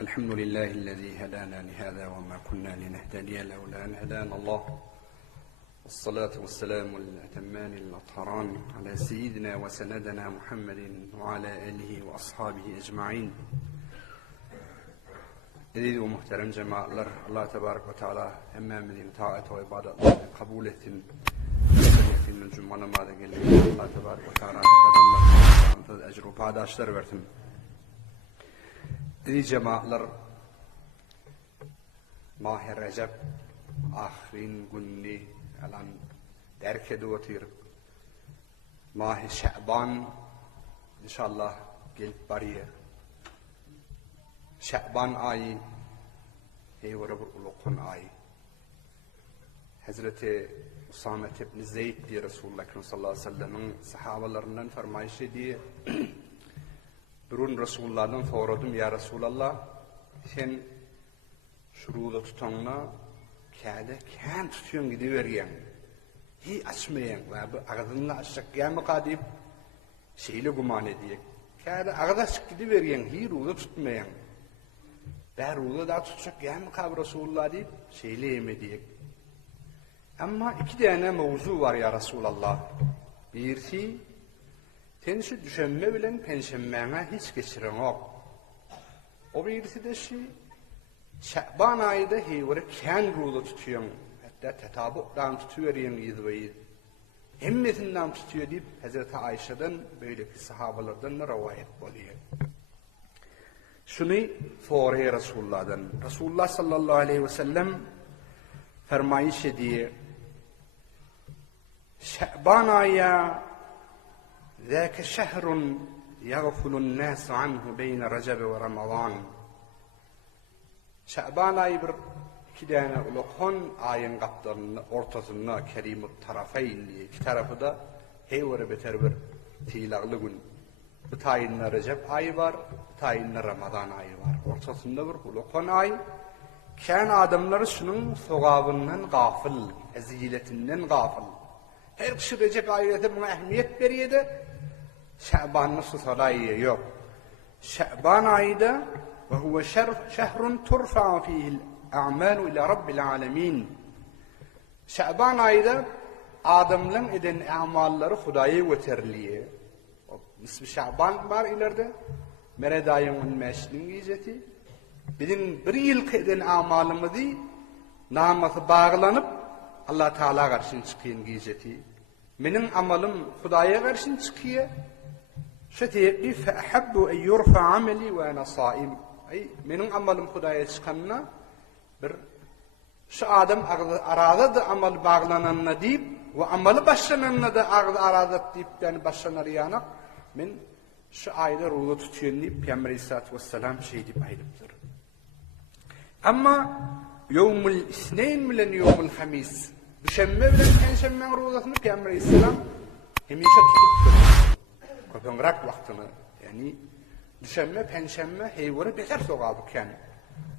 الحمد لله الذي هدانا لهذا وما كنا لنهتدي لولا أن هدانا الله والصلاة والسلام الأتمان الأطهران على سيدنا وسندنا محمد وعلى آله وأصحابه أجمعين. Aziz ve muhterem cemaatler, Allah Tebarek ve Teala emmemizin taat ve ibadetlerini kabul etsin. Resulü'nün cuma namazı geldiğinde Allah Tebarek ve Teala adamlarına ecr-i paydaşlar versin. Aziz cemaatler, Mah-i Recep ahirin günni alan derk ediyotir. Mah-i Şaban inşallah gelip bariye. Şaban ayı heyvara bir ulukun ayı. Hazreti Usame ibn Zeyd diye Resulullah sallallahu aleyhi ve sellem'in sahabalarından fermayışı diye durun Resulullah'dan soradım, ya Resulallah sen şuruda tutanla kâde kân tutuyorsun gidiveriyen hi açmayan ve bu ağzınla açacak gelme kadip şeyle guman ediyek kâde ağzı açık gidiveriyen hi ruda tutmayan ve ruda da tutacak gelme kadip Resulullah deyip şeyle yemediyek. Ama iki tane mevzu var ya Resulallah. Birisi tenisi düşenme bilen penşemmene hiç geçiren yok. O birisi de Şaban ayında heyvara kân ruda tutuyorsun. Hatta tetabuktan tutuyorsun izveyi. Hemmetinden tutuyor deyip Hazreti Ayşe'den böyleki sahabalardan rivayet oluyor. Şunu soruyor Resulullah'dan. Resulullah sallallahu aleyhi ve sellem fermayış ediyor. Şaban ayı ذاك شهر يغفل الناس عنه بين رجب ورمضان. Şaban ayı bir iki tane ulukun ayın kaplarının ortasında kerimut tarafeyn diye iki tarafı da heyvara beter bir tilağlı gün. Bu tayinle Recep ayı var, bu tayinle Ramazan ayı var. Ortasında bir ulukun ay. Kân adamları şunun sogabından gafil, eziletinden gafil. Her kişi Recep ayında buna ehemmiyet veriyordu. Şaban nasıl salayı yok. Şaban ayında ve huve şehrun turfa'a fihil a'malu ila rabbil alemin. Şaban ayında adamların eden amalları Hudaya göteriliyor. Nisbi Şaban var ileride. Meredayımın meşinin giyceti. Bizim bir yıl eden amalımızı namazı bağlanıp Allah Teala karşın çıkıyın giyceti. Benim amalım Hudaya karşın çıkıyor. Şetiyetli fe'habbu en yurfa ameli ve ana saim. Benim amalım Hudaya çıkanına bir şu adam arada da amal bağlananına deyip ve amalı başlananına da arada deyip yani başlanar yanak men şu ayda ruhu tutuyor deyip Peygamber Aleyhisselatü Vesselam şey deyip aydıptır. Ama yevmul isneyn bilen yevmul hamis düşenme bilen penşemmen ruhlasını Peygamber Aleyhisselam hemişe tutuptur. Köpengrak vaktini yani düşenme penşemme heyvara beter sogabık yani.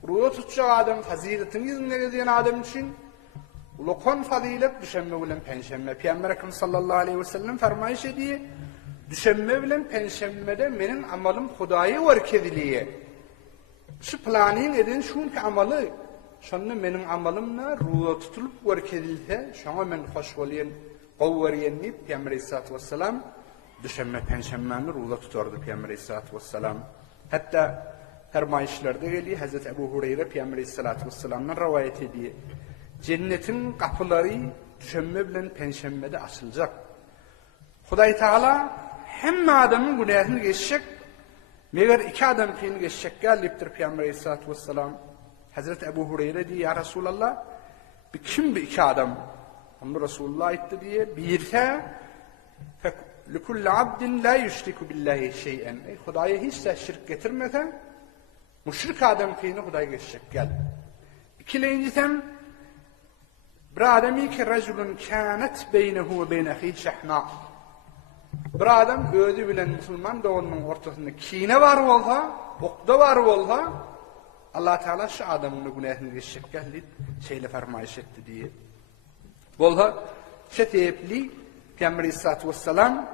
Ruhu tutacak adam faziletin izine gezen adam için ulukon fazilet düşenme bilen penşemme. Peygamber Efendimiz sallallahu aleyhi ve sellem fermayış ediyor. Düşenme bilen penşemmede benim amalım Hudaya vark ediliye. Şu planın edin şunki amalı şunun benim amalımla ruhu tutulup vark edilse şuna men hoş olayan qovvariyen deyip Peygamber Aleyhisselatü Vesselam düşenme penşemmeni ruhu tutardı Peygamber Aleyhisselatü Vesselam. Hatta fermayışlarda geliyor Hazreti Ebu Hureyre Peygamber Aleyhisselatü Vesselam'dan rivayet ediyor. Cennetin kapıları düşenme bilen penşemmede açılacak. Huday Teala hem adamın günahını geçecek, meğer iki adam kıyını geçecek geliptir Peygamber Aleyhisselatü Vesselam. Hazreti Ebu Hureyre diyor ya Resulallah kim bir iki adam? Ama Resulullah etti diye birse لِكُلَّ عَبْدٍ لَا يُشْرِكُ بِاللّٰهِ شَيْئًا. Hudaya hiç de şirk getirmeden müşrik adam kıyını Hudaya geçecek gel. İkileyinciden bir adamı ki racülün kânet beynehu ve beyne ahî şehna. Bir adam ödü bilen Müslüman da onun ortasında kine var olsa, okda var olsa Allah Teala şu adamın günahını geçecek gel şeyle fermayış etti diye. Olsa şetiyepli Peygamber Aleyhisselatü Vesselam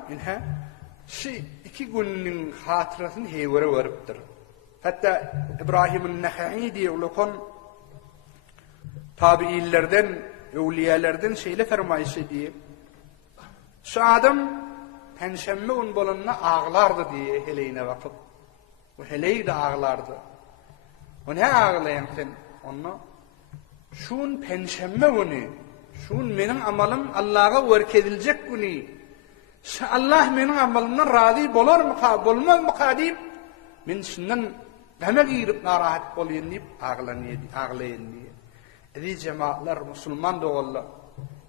şu iki günün hatırasını hevere veripdir. Hatta İbrahim'in Nehai diye ulukon tabiillerden, evliyalardan şeyle fermayış ediyor. Şu adam penşemme gün bolunna ağlardı diye heleyine vakıp. O heleyi de ağlardı. O ne ağlayan sen? Onu şun penşemme günü, şun menin amalım Allah'a verk edilecek günü. Allah menin amalımdan razı bolar mı, bolmaz mı deyip, men şundan deme girip narahat bolayın deyip ağlayan diye. Edi cemaatler, Müslüman da oğullar,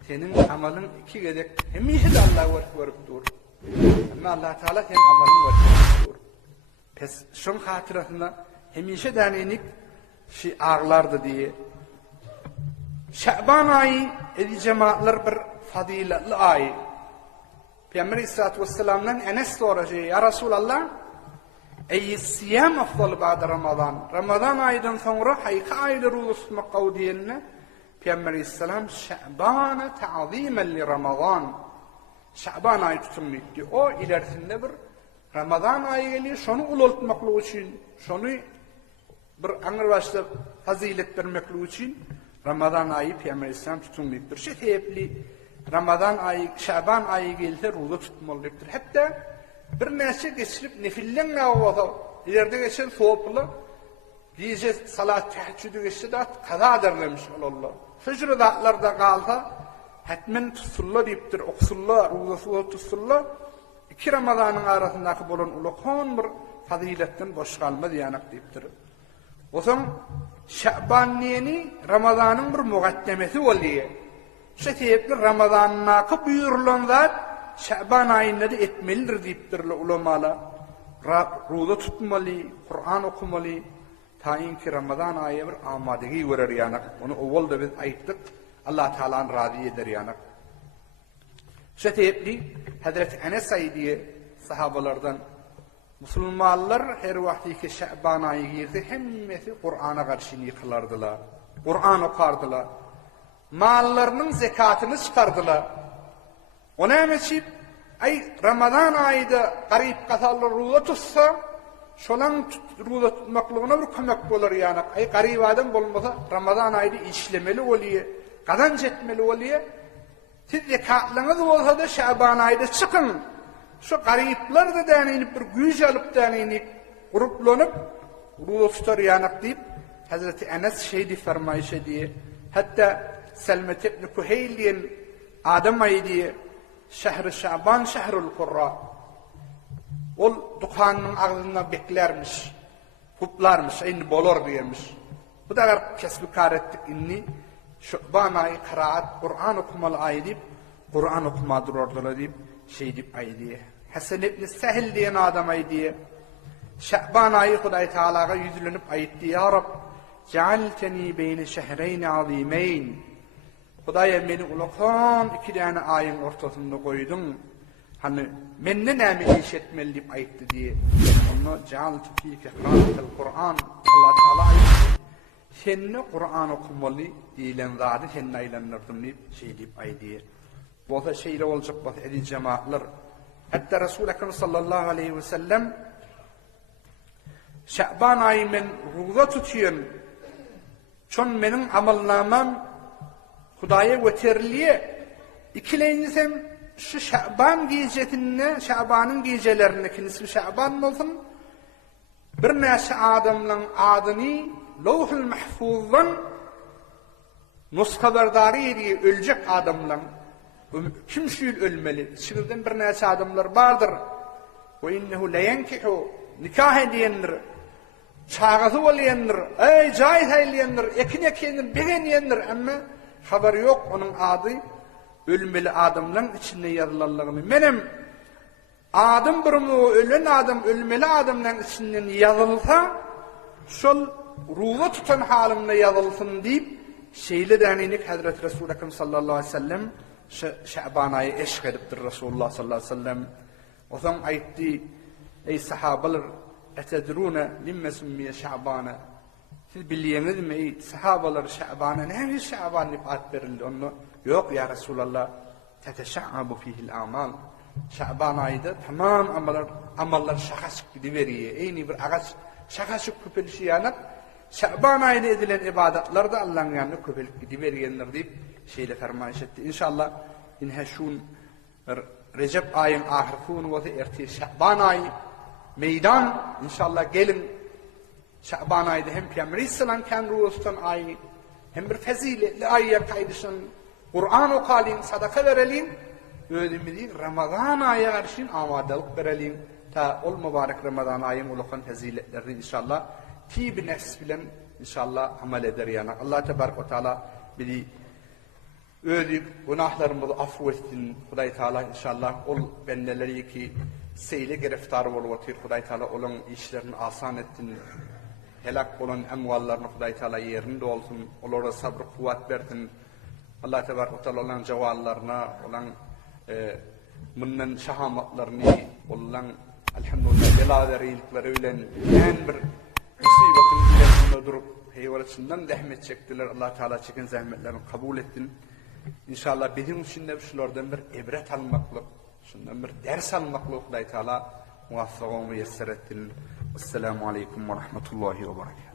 senin amalın iki gedek, hemişe de Allah'a verip dur. Ama Allah Teala senin amalın verip dur. Pes şun hatırasında hemişe denenik şey ağlardı diye. Şaban ayı edi cemaatler bir faziletli ayı. Peygamber Aleyhisselatü Vesselam'dan Enes soracak, ya Resulallah, ey siyam afdal ba'da Ramazan. Ramazan ayından sonra hayka ayda ruzu tutmak kavdiyenine Peygamber Aleyhisselam Şaban'a ta'zimen li Ramazan. Şaban ayı tutumluydu. O ilerisinde bir Ramazan ayı geliyor, şonu ulultmaklığı için, şonu bir anır başta fazilet vermekliği için Ramazan ayı Peygamber Aleyhisselam tutumluydu. Şey teyepli Ramazan ayı, Şaban ayı gelse ruzu tutmalıdır. Hatta bir neşe geçirip nefillen avvada, ileride geçen soğuplu, gece salat teheccüdü geçti de kaza derlemiş Allah. Fecr dağlarda kalsa, hatmen tutsulla deyiptir, oksulla, ruzu tutsulla, iki Ramazan'ın arasındaki bolan ulukhan bir faziletten boş kalma diyanak deyiptir. O zaman Şaban neyini Ramazan'ın bir mugaddemesi oluyor. Şu sebeple Ramazan'ın akı buyurulan zat Şaban ayında da etmelidir deyiptir ulamalar. Ruza tutmalı, Kur'an okumalı. Ta inki Ramazan ayı bir amadegi verir yanak. Onu oval da biz ayettik. Allah Teala'nın razı eder yanak. Şu sebeple Hazreti Enes ayı sahabalardan Müslümanlar her vaktiki Şaban ayı girdi. Hemmesi Kur'an'a karşı yıkılardılar. Kur'an okardılar. Mallarının zekatını çıkardılar. Ona emeçip, ay Ramazan ayında garip kasallar ruza tutsa, şolan ruza tutmaklığına bir kömek olur yani. Ay garip adam bulmasa Ramazan ayında işlemeli oluyor, kazanç etmeli oluyor. Siz zekatlarınız olsa da Şaban ayında çıkın. Şu garipler de deneyinip, bir güç alıp deneyinip, gruplanıp, ruza tutar yanak deyip, Hazreti Enes şeydi fermayış ediyor. Hatta Selmet ibn Kuheyli'nin Adem ayı diye şehri Şaban şehrul Kurra. Ol dukhanının ağzından beklermiş, kuplarmış, inni bolor diyermiş. Bu da kesbikar ettik inni. Şaban ayı kıraat, Kur'an okumalı ayı deyip, Kur'an okumadır oradalar deyip, şey deyip ayı diye. Hasan ibn Sehil diyen Adem ayı diye. Şaban ayı Huday Teala'ya yüzlenip ayıttı. Ya Rab, cealteni beyne şehreyni azimeyn. Hudaya beni ulukhan iki tane ayın ortasında koydun. Hani menne nâmi iş etmeli deyip ayıttı diye. Onu cealtu fîke hırânetel Kur'an. Allah Teala ayıttı. Seninle Kur'an okumalı diyilen zaten seninle aylanırdım deyip şey deyip ayı diye. Bu da şeyle olacak bak edil cemaatler. Hatta Resul-i Ekrem sallallahu aleyhi ve sellem Şaban ayı men ruza tutuyen çon benim amalnamam Hudaya göterliye ikileyinsem şu Şaban gecetinne, Şaban'ın gecelerindeki nisbi Şaban olsun bir neşe adamların adını Lawhul Mahfuz'dan nuskabardari diye ölecek adamların kim şuyul ölmeli? Şimdiden bir neşe adamlar vardır. Ve innehu leyenkihu nikah ediyendir. Çağızı olayandır. Ey caiz eyleyendir. Ekin ekendir. Begen yendir. Ama haber yok onun adı ölmeli adamların içinde yazılarlarını. Menem adım birumu ölen adam ölmeli adamların içinden yazılsa şol ruhu tutan halimle yazılsın deyip şeyle deninik Hazreti Resul-i Ekrem sallallahu aleyhi ve sellem Şaban ayı eşk ediptir Resulullah sallallahu aleyhi ve sellem. O zaman ayıttı ey sahabalar etedrune limme summiye Şaban'a. Siz biliyeniz mi ey sahabalar Şaban'a ne Şaban deyip ad verildi onu? Yok ya Resulallah teteşa'abu fihil amal. Şaban ayında tamam amallar şakaşık gidiveriyor. Eyni bir ağaç şakaşık köpelişi yanak. Şaban ayında edilen ibadetler de Allah'ın yanına köpelik gidiveriyenler deyip şeyle fermayış etti. İnşallah inhe şun Recep ayın ahirfunu ve erti Şaban ayı meydan inşallah gelin Şaban ayında hem Peygamber İslam kendi ruhustan ayı hem bir faziletli ayya kaydışın Kur'an okalin, sadaka verelim ödümüdü Ramazan ayı karşın amadalık verelim ta ol mübarek Ramazan ayın ulukan faziletlerini inşallah tib nefs bilen inşallah amel eder yana Allah tebarek ve teala bizi ödük günahlarımızı affetsin Huday Teala inşallah ol bendeleri ki seyle giriftar oluvatir Huday Teala olan işlerini asan etsin helak olan emvallarını Huday Teala yerinde olsun onlara sabır kuvvet versin Allah tebarek ve teala olan cevallarına olan bundan şahamatlarını olan elhamdülillah belaveriylikleri ölen en bir musibetin üzerinde durup heyvalatçından zahmet çektiler Allah Teala çekin zahmetlerini kabul etsin İnşallah bizim için de şulardan bir ibret almaklık, şundan bir ders almaklık Allah Teala muvaffak olmayı yesser etsin. Esselamu aleyküm ve rahmetullahi ve berekatuhu.